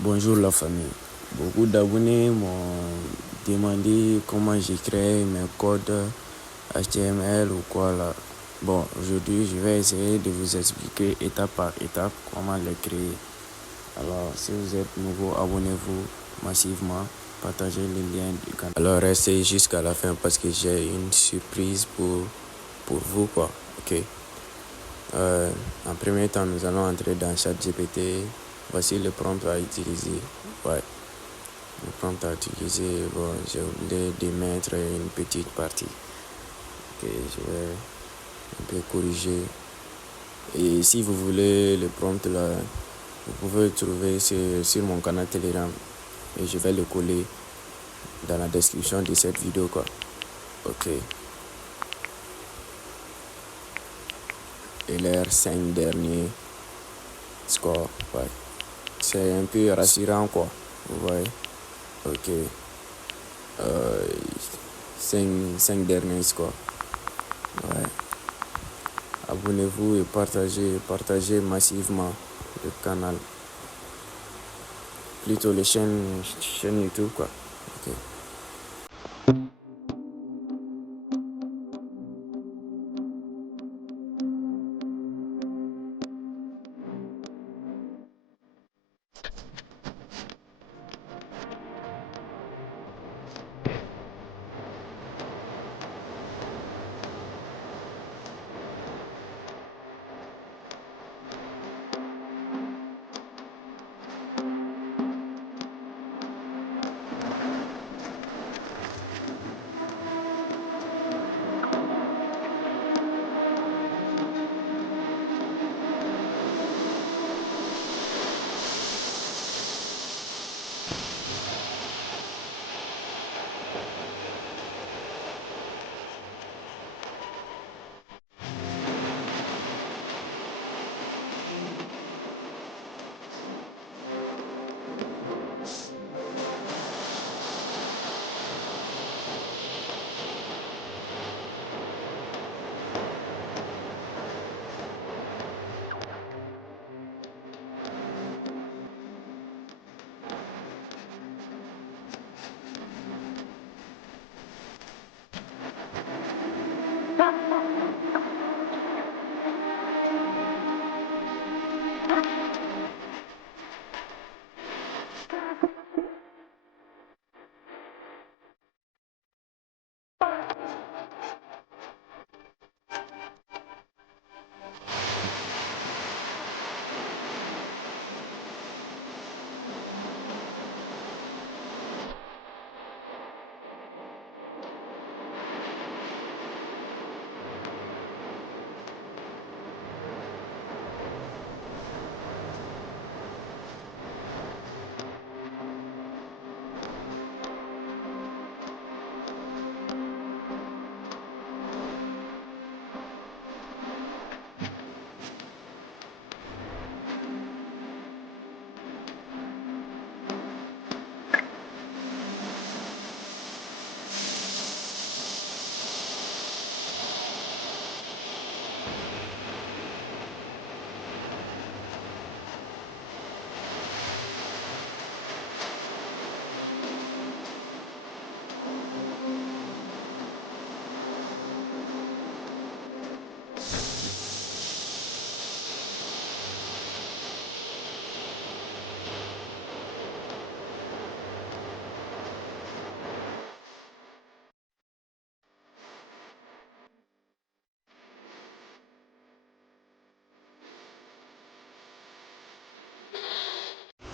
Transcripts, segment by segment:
Bonjour la famille. Beaucoup d'abonnés m'ont demandé comment j'ai créé mes codes HTML ou quoi là. Bon, aujourd'hui, je vais essayer de vous expliquer étape par étape comment les créer. Alors, si vous êtes nouveau, abonnez-vous massivement, partagez les liens du canal. Alors, restez jusqu'à la fin parce que j'ai une surprise pour vous quoi. Ok. En premier temps, nous allons entrer dans ChatGPT. Voici le prompt à utiliser. Ouais. Le prompt à utiliser, bon, j'ai oublié de mettre une petite partie. Ok, je vais un peu corriger. Et si vous voulez le prompt là, vous pouvez le trouver sur mon canal Telegram. Et je vais le coller dans la description de cette vidéo quoi. Ok. Et les 5 derniers scores, ouais. C'est un peu rassurant quoi. Vous voyez. Ok. 5 derniers scores. Ouais. Abonnez-vous et partagez massivement le canal. Plutôt les chaînes YouTube quoi. Ok.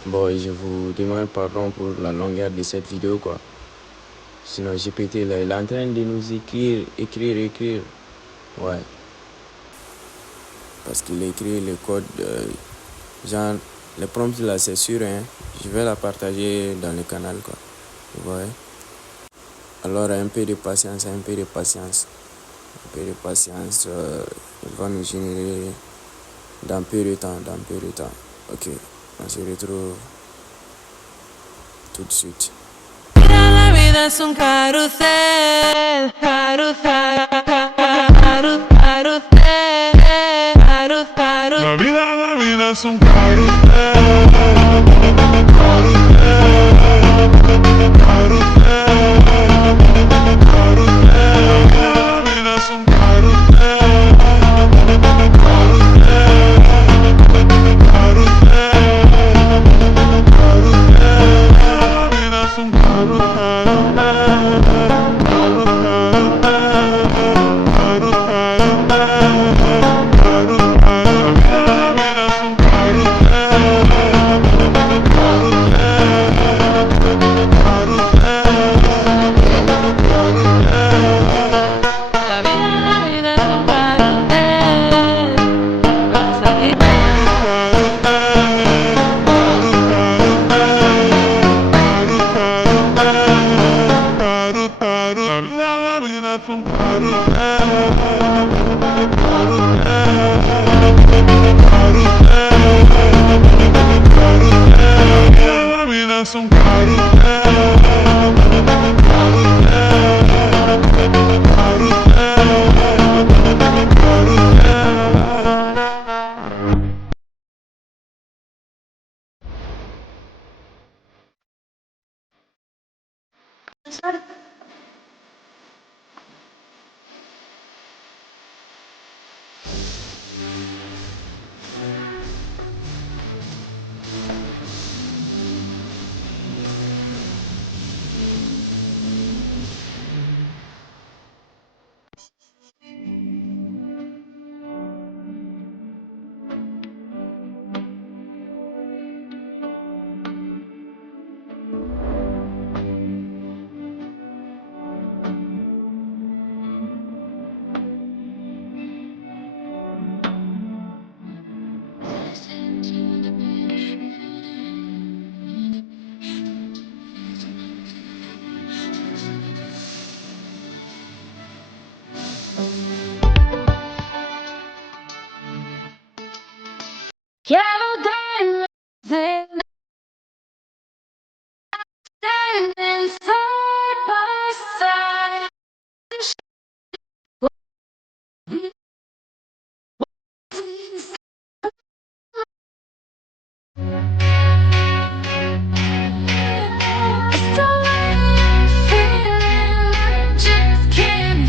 Bon, je vous demande pardon pour la longueur de cette vidéo quoi. Sinon GPT là, il est en train de nous écrire. Ouais. Parce qu'il écrit le code, genre, le prompt là c'est sûr hein. Je vais la partager dans le canal quoi. Vous voyez. Alors un peu de patience. Il va nous générer dans peu de temps. Ok. On se retrouve tout de suite. La vida es un carrusel, carrusel, carrusel, carrusel. La vida es un carrusel. Yellow diamonds standing side by side. It's the way I'm feeling, I just can't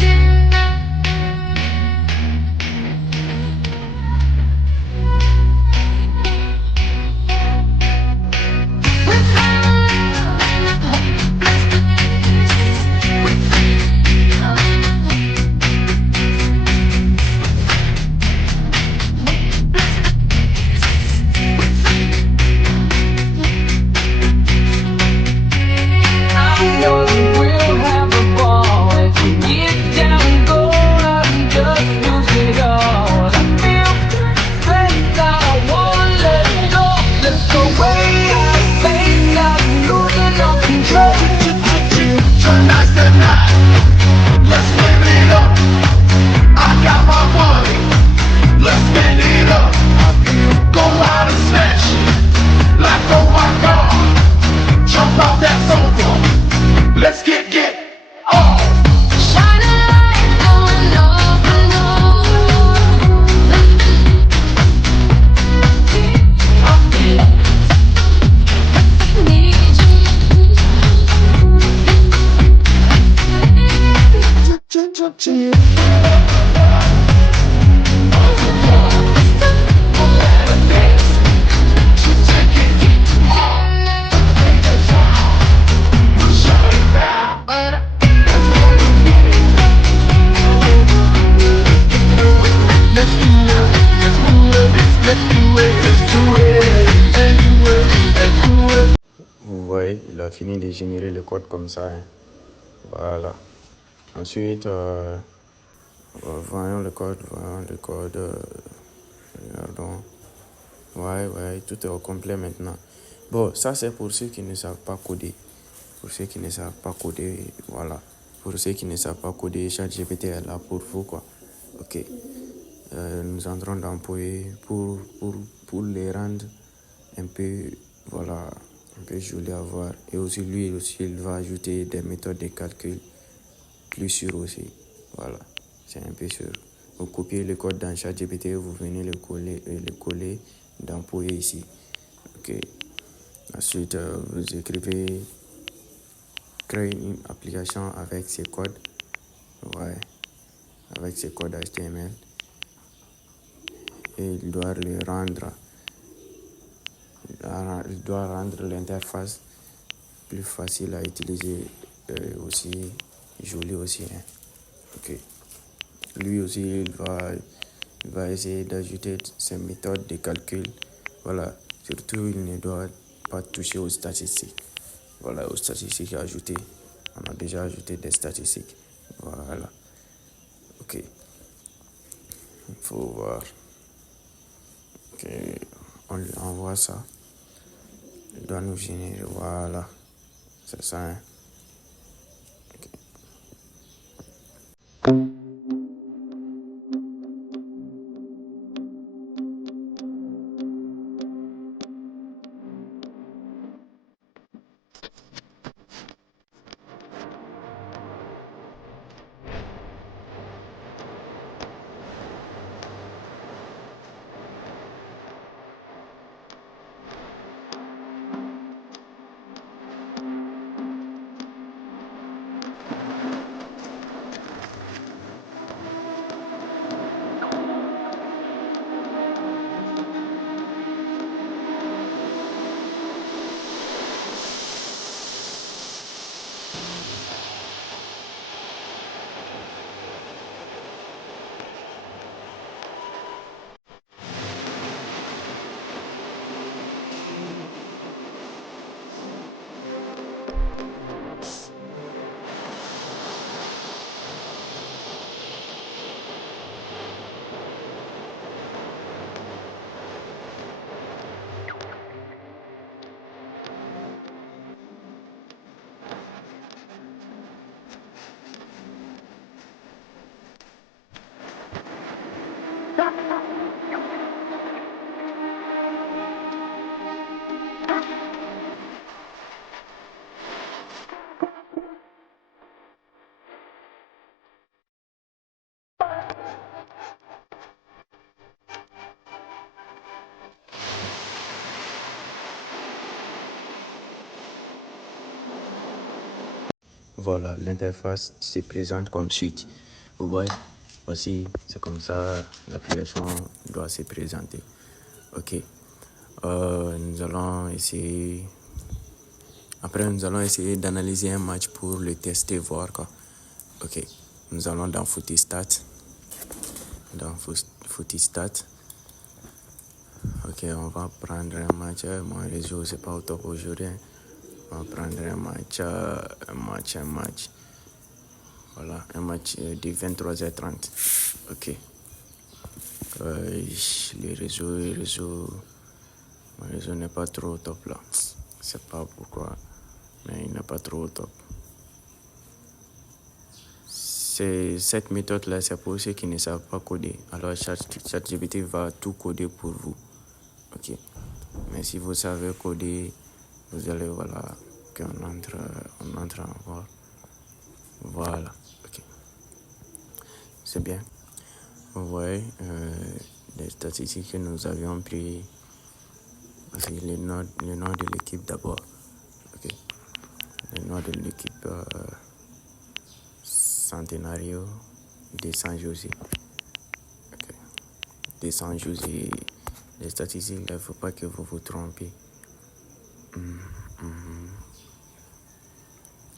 I know we'll have a ball if we get down and go out and just lose it all. I feel stressed out, I won't let go. Let's go way out of space, now I'm losing all control. Tonight's the night, let's live it up. I got my money, let's spend it up. Go out and snatch it, like oh my god. Jump off that sofa, let's get off. Shine a light going up and Vous voyez, il a fini de générer le code comme ça. Hein. Voilà. Ensuite, voyons le code. Regardons. Ouais, tout est au complet maintenant. Bon, ça c'est pour ceux qui ne savent pas coder. Pour ceux qui ne savent pas coder, voilà. Pour ceux qui ne savent pas coder, ChatGPT est là pour vous, quoi. Ok. Nous entrons dans Poe pour les rendre un peu, voilà, un peu joli à voir. Et aussi, lui aussi, il va ajouter des méthodes de calcul plus sûres aussi. Voilà, c'est un peu sûr. Vous copiez le code dans ChatGPT, vous venez le coller dans Poe ici. Ok. Ensuite, vous écrivez créer une application avec ces codes. Ouais, avec ces codes HTML. Et il doit rendre l'interface plus facile à utiliser, aussi joli aussi. Hein. Ok. Lui aussi, il va essayer d'ajouter ses méthodes de calcul. Voilà. Surtout, il ne doit pas toucher aux statistiques. Voilà, aux statistiques ajoutées. On a déjà ajouté des statistiques. Voilà. Ok. Il faut voir. Ok. On lui envoie ça. Il doit nous générer. Voilà. C'est ça. Hein. Ok. Voilà, l'interface se présente comme suite. Vous voyez, voici, c'est comme ça l'application doit se présenter. Ok. Nous allons essayer. Après, nous allons essayer d'analyser un match pour le tester, voir quoi. Ok. Nous allons dans Footistat. Dans Footistat. Ok, on va prendre un match. Mon réseau, c'est pas au top aujourd'hui. On va prendre un match. Voilà, un match de 23h30. Ok. Le réseau n'est pas trop au top là. Je sais pas pourquoi, mais il n'est pas trop au top. Cette méthode-là, c'est pour ceux qui ne savent pas coder. Alors, ChatGPT va tout coder pour vous. Ok. Mais si vous savez coder, vous allez, voilà, qu'on entre encore. Voilà. Ok. C'est bien. Vous voyez, les statistiques que nous avions pris, c'est le nom de l'équipe d'abord. Ok. Le nom de l'équipe Centenario de San José. Ok. De San José. Les statistiques, il ne faut pas que vous vous trompiez.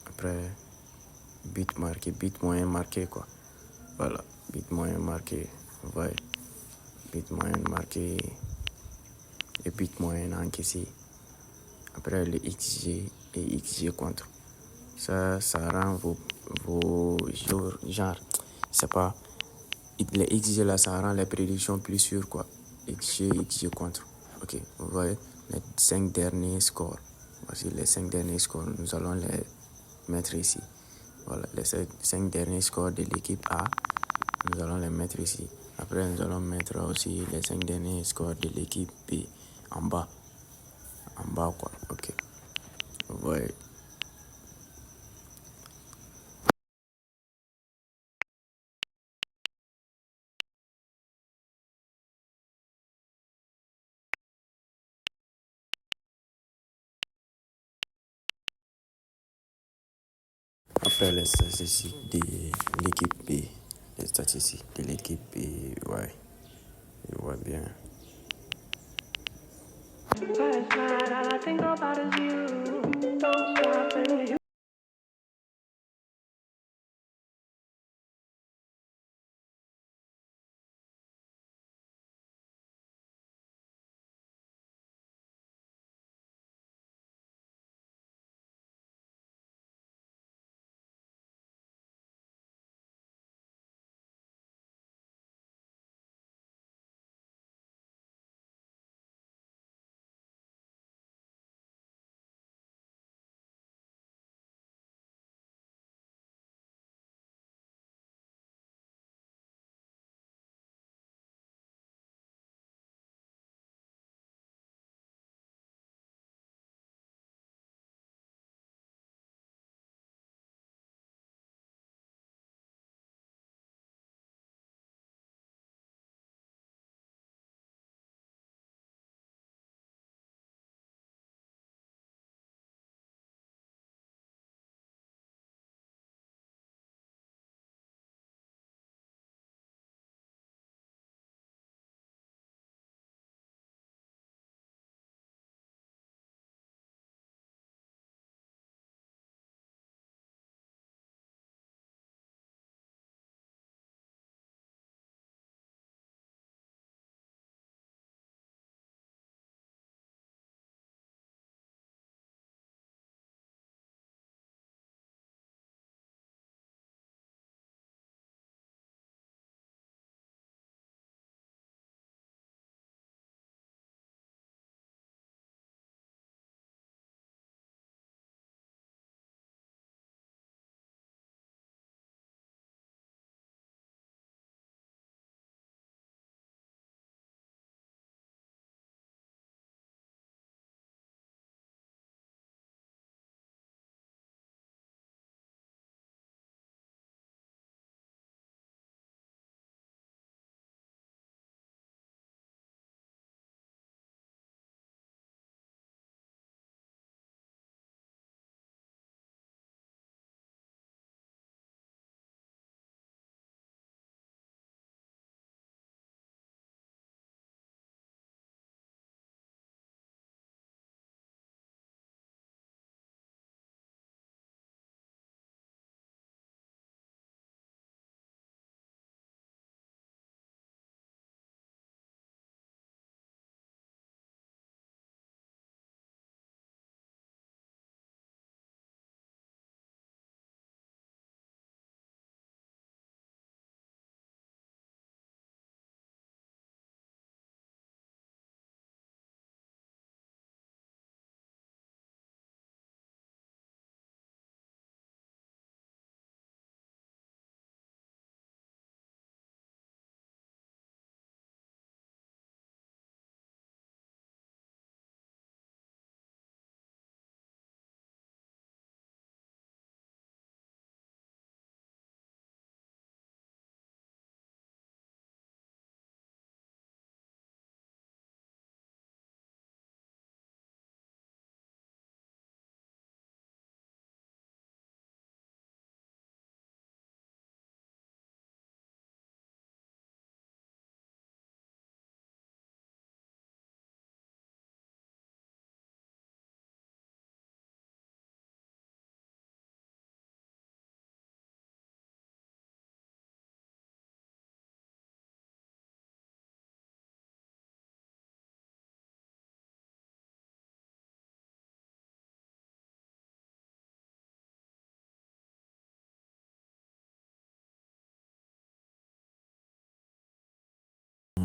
Après, but moyen marqué quoi. Voilà, but moyen marqué. Vous voyez, but moyen marqué et but moyen encaissé. Après, le XG et XG contre. Ça rend vos genre, c'est pas, les XG là, ça rend les prédictions plus sûres quoi. XG contre. Ok, vous voyez, les 5 derniers scores. Voici les 5 derniers scores, nous allons les mettre ici. Voilà, les 5 derniers scores de l'équipe A, nous allons les mettre ici. Après, nous allons mettre aussi les 5 derniers scores de l'équipe B en bas. En bas quoi, ok. Vous voyez. Après les statistiques de l'équipe B, les statistiques de l'équipe B, ouais, je vois bien. Last night, all I think about is you. Don't stop and you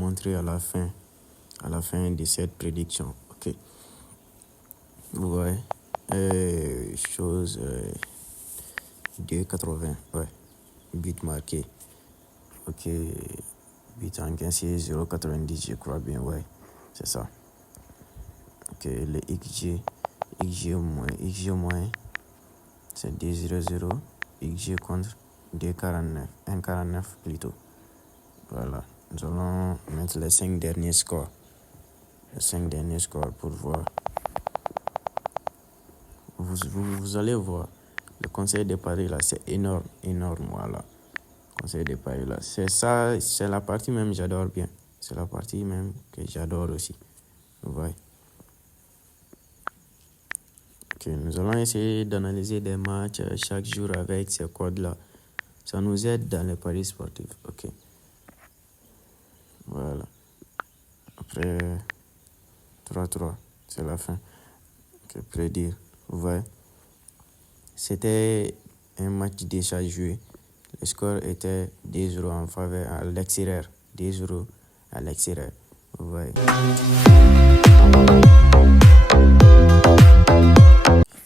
montrer à la fin de cette prédiction. Ok. Vous voyez, chose 2,80. Ouais. But marqué. Ok. But en gain, c'est 0,90, je crois bien. Ouais. C'est ça. Ok. Le XG moins, c'est 2,00. XG contre 2,49. 1,49 plutôt. Voilà. Nous allons mettre les 5 derniers scores. Les 5 derniers scores pour voir. Vous allez voir. Le conseil de paris là, c'est énorme. Voilà. Conseil de paris là. C'est ça, c'est la partie même que j'adore bien. C'est la partie même que j'adore aussi. Vous voyez. Ok, nous allons essayer d'analyser des matchs chaque jour avec ces codes là. Ça nous aide dans les paris sportifs. Ok. Voilà. Après 3-3, c'est la fin. Ok, prédire. Vous voyez. C'était un match déjà joué. Le score était 2-0 en faveur à l'extérieur. 2-0 à l'extérieur. Vous voyez.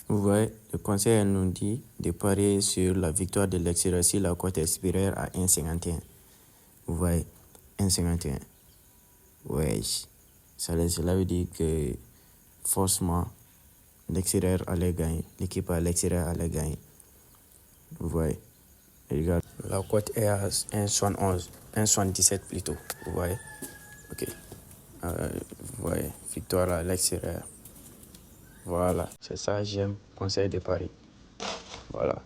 Vous voyez, le conseil nous dit de parier sur la victoire de l'extérieur si la cote est supérieure à 1,51. Vous voyez, 1,51. Ouais. Cela veut dire que forcément, l'extérieur allait gagner. L'équipe à l'extérieur allait gagner. Vous voyez. Regarde. La cote est à 1,71. 1,77 plutôt. Vous voyez. Ok. Vous voyez. Victoire à l'extérieur. Voilà. C'est ça, j'aime. Conseil de paris. Voilà.